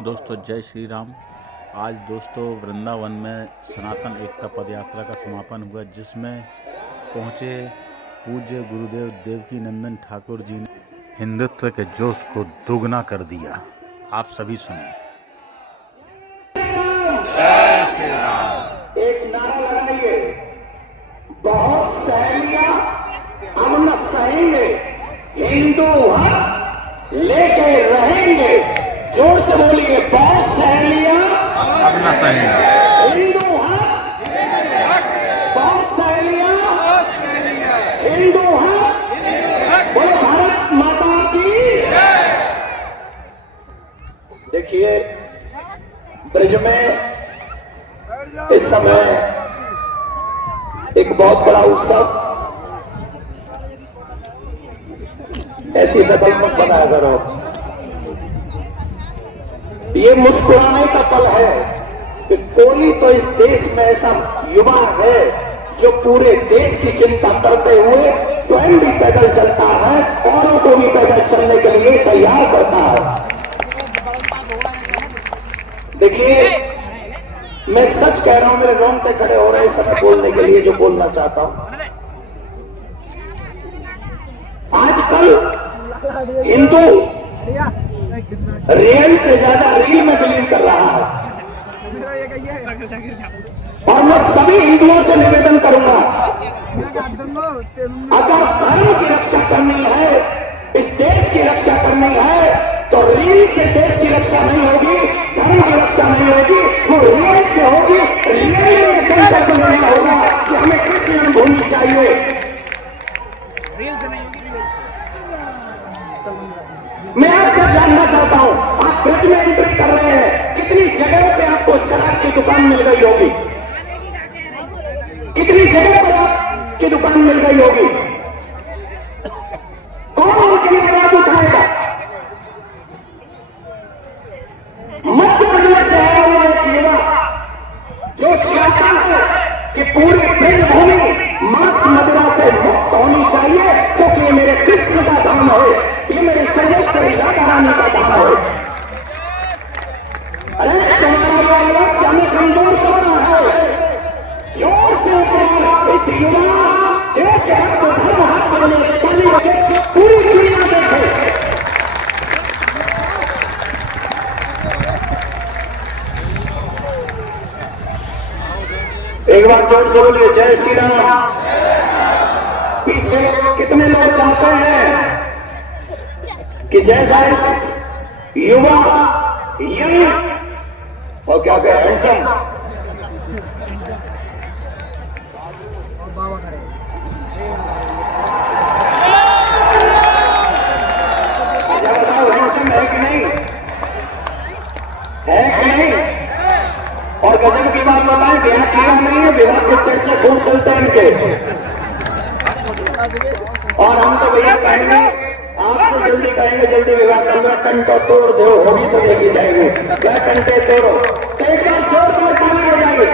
दोस्तों जय श्री राम। आज दोस्तों वृंदावन में सनातन एकता पद यात्रा का समापन हुआ, जिसमें पहुँचे पूज्य गुरुदेव देवकी नंदन ठाकुर जी ने हिंदुत्व के जोश को दोगुना कर दिया। आप सभी सुनिए। जय श्री राम। एक नारा लगाइए, बहुत सहेलियां हम न सहेंगे, हिंदू हक लेके रहेंगे। जोर से बोलिए, बहुत सहेलियां अब न सहेंगे, हिंदू हक, बहुत सहेलियां हिंदू हक, बोलो भारत माता की। देखिए, ब्रज में इस समय एक बहुत बड़ा उत्सव, ऐसी शकल मत बनाया करो। ये मुस्कुराने का पल है कि कोई तो इस देश में ऐसा युवा है जो पूरे देश की चिंता करते हुए स्वयं भी पैदल चलता है, औरों को भी पैदल चलने के लिए तैयार करता है। देखिए, मैं सच कह रहा हूं, मेरे रोंगटे खड़े हो रहे हैं समय बोलने के लिए जो बोलना चाहता हूं। आजकल हिंदू रियल से ज्यादा रील में बिलीव कर रहा है, और मैं सभी हिंदुओं से निवेदन करूंगा, अगर धर्म की रक्षा करनी है, इस देश की रक्षा करनी है, तो रील से देश की रक्षा नहीं होगी, धर्म की रक्षा नहीं होगी, वो रियल से होगी। रियल में संकल्प लेना होगा कि हमें कृष्ण जन्मभूमि चाहिए। मैं आपसे जानना चाहता हूं, आप ब्रज में एंट्री कर रहे हैं, कितनी जगहों पे आपको शराब की दुकान मिल गई होगी, कितनी जगह पर आपकी दुकान मिल गई होगी। कौन उनके लिए आवाज उठाएगा? मध्य प्रदेश से आया हुआ एक युवा जो चाहता है कि पूरी ब्रजभूमि मांस मदिरा से मुक्त होनी चाहिए, क्योंकि ये मेरे कृष्ण का धाम है, ये मेरे सर्वेश्वरी राधा रानी का धाम है। अरे तुम्हारा हमें कमजोर करना है, जोर से इस युवा देश हक धर्म हक के लिए ताली बजे, पूरी दुनिया देखे। एक बार जोर से बोलिए, जय श्री राम। पीछे कितने लोग चाहते हैं कि जैसा इस युवा यंग और क्या कहे हैंडसम, बताओ हैंडसम है कि नहीं, है कि नहीं? और गजब की बात बताएं, ब्याह किया नहीं है, विवाह के चर्चा खूब चलते हैं इनके। और हम तो भैया कहेंगे, आपसे जल्दी कहेंगे, जल्दी विवाह कर लो, कंटो तोड़ दो, होगी तो देखी जाएगी। क्या कंटे तोड़ो, तो एक बार जोर ताली हो जाएगी।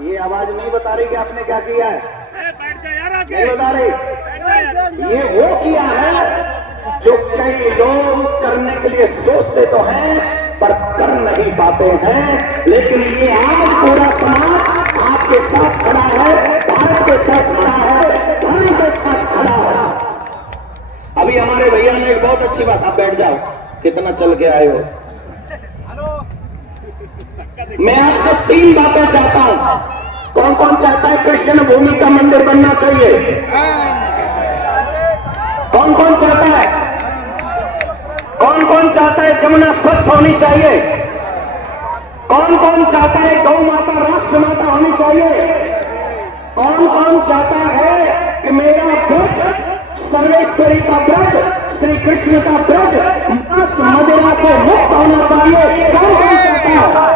ये आवाज नहीं बता रही कि आपने क्या किया है, नहीं बता रही। ये वो किया है जो कई लोग करने के लिए सोचते तो हैं पर कर नहीं पाते हैं, लेकिन ये आज पूरा समाज आपके साथ खड़ा है, भारत के साथ खड़ा है, धर्म के साथ खड़ा है। अभी हमारे भैया ने एक बहुत अच्छी बात, आप बैठ जाओ, कितना चल के आए हो। मैं आपसे 3 बातें चाहता हूं। कौन कौन चाहता है कृष्ण भूमि का मंदिर बनना चाहिए? कौन कौन चाहता है? कौन कौन चाहता है जमुना स्वच्छ होनी चाहिए? कौन कौन चाहता है गौ माता राष्ट्र माता होनी चाहिए? कौन कौन चाहता है कि मेरा ब्रज सर्वेश्वरी का ब्रज, श्री कृष्ण का ब्रज मांस मदिरा से मुक्त होना चाहिए? कौन कौन चाहता है?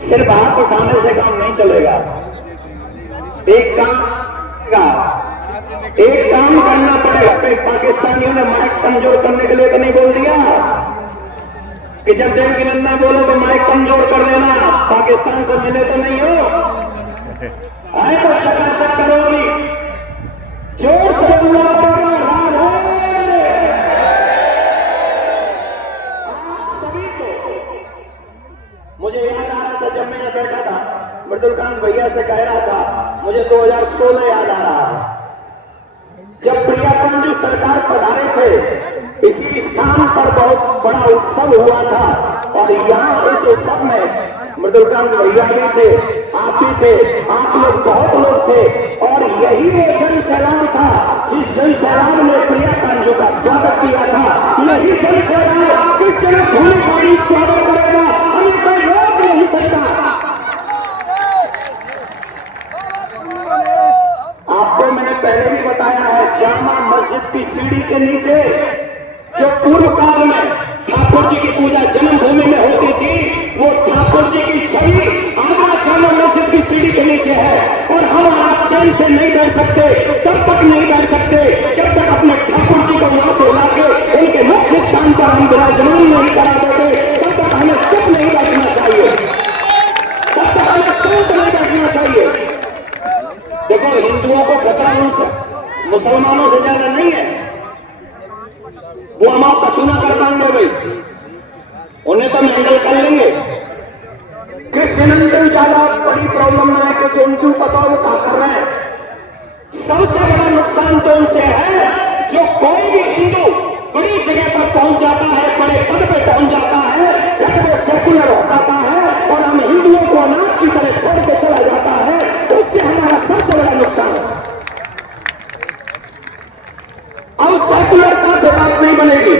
सिर्फ हाथ उठाने से काम नहीं चलेगा, एक काम करना पड़ेगा। पाकिस्तानियों ने माइक कमजोर करने के लिए तो नहीं बोल दिया, कि जब देवकी नंदन बोलो तो माइक कमजोर कर देना, पाकिस्तान से मिले तो नहीं हो, आए तो चकाचक करोगी, जोर से अल्लाह अकबर है। आप सभी को मुझे याद आ रहा था जब मैं बैठा था, मृदुलकांत भैया से कह रहा था, मुझे 2016 याद आ रहा है जब प्रिया कांजू सरकार पधारे थे, इसी स्थान पर बहुत बड़ा उत्सव हुआ था और यहाँ इस उत्सव में मृदुलकांत भैया भी थे, आप भी थे, आप लोग बहुत लोग थे और यही वो जन सैलाब था जिस जन सैलाब ने प्रिया कांजू का स्वागत किया था। यही जन सैलाब जिस जन भूमि का भी स्वागत करेगा, हमें कोई रोक नहीं सकता। आपको मैंने पहले भी बताया है, जामा मस्जिद की सीढ़ी के नीचे जो पूर्व काल में ठाकुर जी की पूजा जन्मभूमि में होती थी, वो ठाकुर जी की छवि आगरा जामा मस्जिद की सीढ़ी के नीचे है और हम आप चैन से नहीं बैठ सकते, तब तक नहीं बैठ सकते जब तक अपने ठाकुर जी को वहां से लाके उनके मुख्य स्थान पर हम विराजमान नहीं करा देते, तब तक हमें चुप नहीं बैठना चाहिए, तब तक हमें शांत नहीं बैठना चाहिए। देखो, हिंदुओं को खतरा उनसे मुसलमानों से ज्यादा नहीं है, वो हम आप कछु ना कर पाएंगे भाई, उन्हें तो हम हैंडल कर लेंगे। क्रिश्चियन ज्यादा बड़ी प्रॉब्लम में है क्योंकि उनको पता वो क्या कर रहे हैं। सबसे बड़ा नुकसान तो उनसे है जो कोई भी हिंदू बड़ी जगह पर पहुंच जाता है, बड़े पद पे पहुंच जाता है, जब वो सेकुलर हो पाता है और हम हिंदुओं को अनाथ की तरह छोड़ के चला जाता है, उससे हमारा सबसे बड़ा नुकसान है। अब सेकुलरता से बात नहीं बनेगी,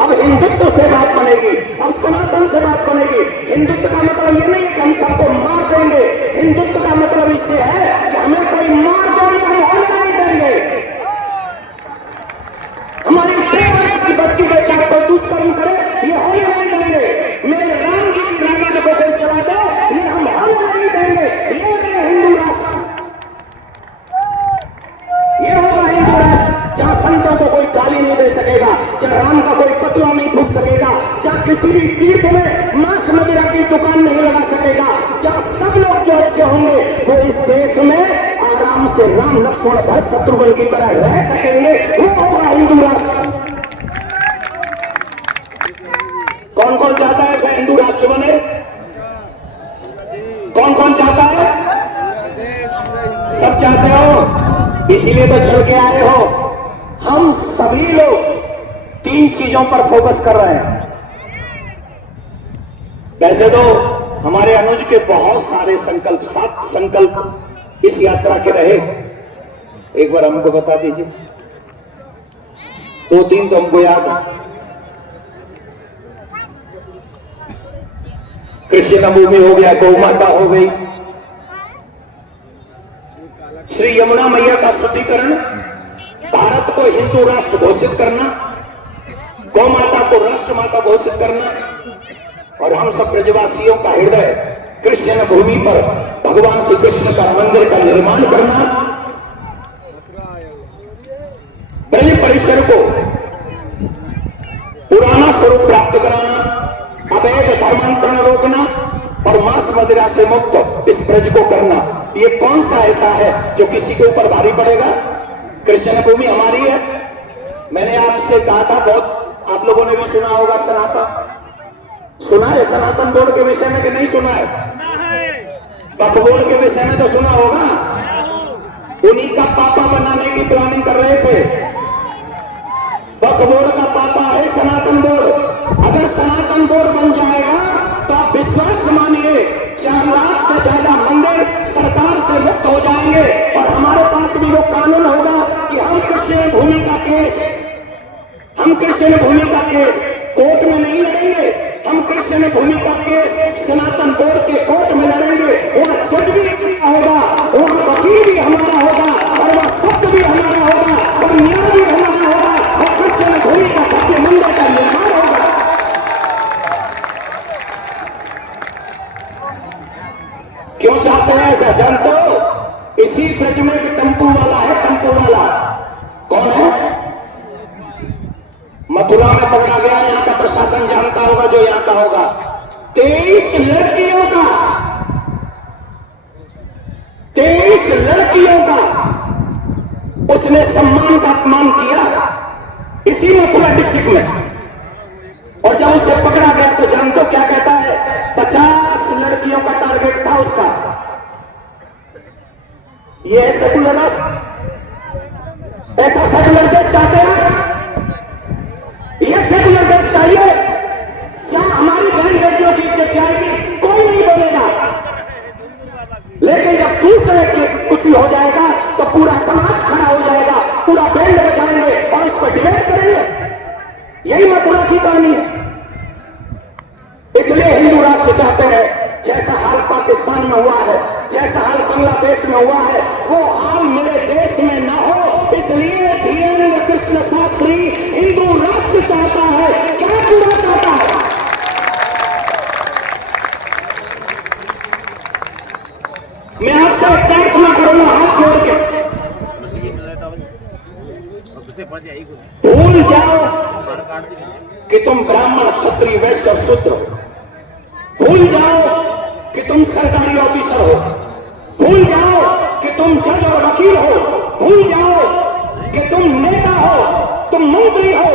अब हिंदुत्व से बात बनेगी, अब सनातन से बात बनेगी। हिंदुत्व का मतलब ये नहीं है कि हम सबको मार देंगे, हिंदुत्व का मतलब इससे है कि हमें कोई मार देने हम होने नहीं देंगे, हमारी बच्ची बेटा को दुष्कर्म करे ये होने नहीं देंगे, मेरे राम जी की रामायण को कोई चला दे ये हम होने नहीं देंगे। ये है हिंदू राष्ट्र, ये होगा हिंदू राष्ट्र जहां संतों को कोई गाली नहीं दे सकेगा, जहां राम का कोई पतला नहीं फूक सकेगा, जहां किसी भी तीर्थ में मांस मदिरा की दुकान नहीं लगा सकेगा, जहां सब लोग जो अच्छे होंगे वो इस देश में आराम से राम लक्ष्मण भरत शत्रुघ्न की तरह रह सकेंगे, वो होगा हिंदू राष्ट्र। कौन कौन चाहता है ऐसा हिंदू राष्ट्र बने? कौन कौन चाहता है? सब चाहते हो, इसीलिए तो चल के आए हो। हम सभी लोग 3 चीजों पर फोकस कर रहे हैं। वैसे तो हमारे अनुज के बहुत सारे संकल्प, 7 संकल्प इस यात्रा के रहे, एक बार हमको बता दीजिए। 2-3 तो हमको याद है। कृषि भूमि हो गया, गौ माता हो गई, श्री यमुना मैया का शुद्धिकरण, भारत को हिंदू राष्ट्र घोषित करना, गौ माता को राष्ट्र माता घोषित करना और हम सब ब्रजवासियों का हृदय कृष्ण भूमि पर भगवान श्री कृष्ण का मंदिर का निर्माण करना, ब्रज परिसर को पुराना स्वरूप प्राप्त कराना, अवैध धर्मांतरण रोकना और मांस मदिरा से मुक्त इस ब्रज को करना। ये कौन सा ऐसा है जो किसी के ऊपर भारी पड़ेगा? कृष्ण भूमि हमारी है। मैंने आपसे कहा था, बहुत आप लोगों ने भी सुना होगा, सनातन सुना है, सनातन बोर्ड के विषय में कि नहीं सुना है? वक्फ बोर्ड के विषय में तो सुना होगा। उन्हीं का पापा बनाने की प्लानिंग कर रहे थे। वक्फ बोर्ड का पापा है सनातन बोर्ड। अगर सनातन बोर्ड बन जाएगा तो आप विश्वास मानिए 4 लाख से ज्यादा मंदिर सरकार से मुक्त हो जाएंगे और हमारे पास भी वो कानून होगा कि हम कृष्ण भूमि का केस कोर्ट में नहीं लड़ेंगे, हम कृष्ण भूमि का केस सनातन बोर्ड के कोर्ट में लड़ेंगे। वहां जज भी हमारा होगा, वहां वकील भी हमारा होगा और वहां सत्य भी हमारा होगा और न्याय भी हमारा होगा और कृष्ण भूमि का भव्य मंदिर का निर्माण होगा। क्यों चाहते हैं ऐसा जानते हो? इसी ब्रज में एक टेम्पू वाला है, टेम्पू वाला कौन है? मथुरा में पकड़ा गया, यहाँ का प्रशासन जानता होगा, जो यहाँ का होगा। 23 लड़कियों का 23 लड़कियों का उसने सम्मान का अपमान किया इसी मथुरा डिस्ट्रिक्ट में। और जब उसे पकड़ा गया तो जान दो क्या कहता है, 50 लड़कियों का टारगेट था उसका। ये है सेकुलर राष्ट्र, ऐसा सेकुलर देश चाहते हैं? ये सेकुलर देश चाहिए जहां हमारी बहन बेटियों की इज्जत जाएगी, कोई नहीं बोलेगा। लेकिन जब दूसरे की कुछ हो जाएगा तो पूरा समाज खड़ा हो जाएगा, पूरा बैंड बजाएंगे और उस पर डिबेट करेंगे। यही मथुरा की कहानी है। इसलिए हिंदू राष्ट्र चाहते हैं, जैसा हाल पाकिस्तान में हुआ है, जैसा हाल बांग्लादेश में हुआ है, वो हाल मेरे देश में ना हो। इसलिए धीरेन्द्र कृष्ण शास्त्री हिंदू राष्ट्र चाहता है। क्या पूरा चाहता है? मैं आपसे प्रार्थना करूंगा हाथ जोड़ के, भूल जाओ कि तुम ब्राह्मण क्षत्रिय वैश्य और शूद्र हो। भूल जाओ कि तुम सरकारी ऑफिसर हो। भूल जाओ कि तुम जज और वकील हो। भूल जाओ कि तुम नेता हो, तुम मंत्री हो।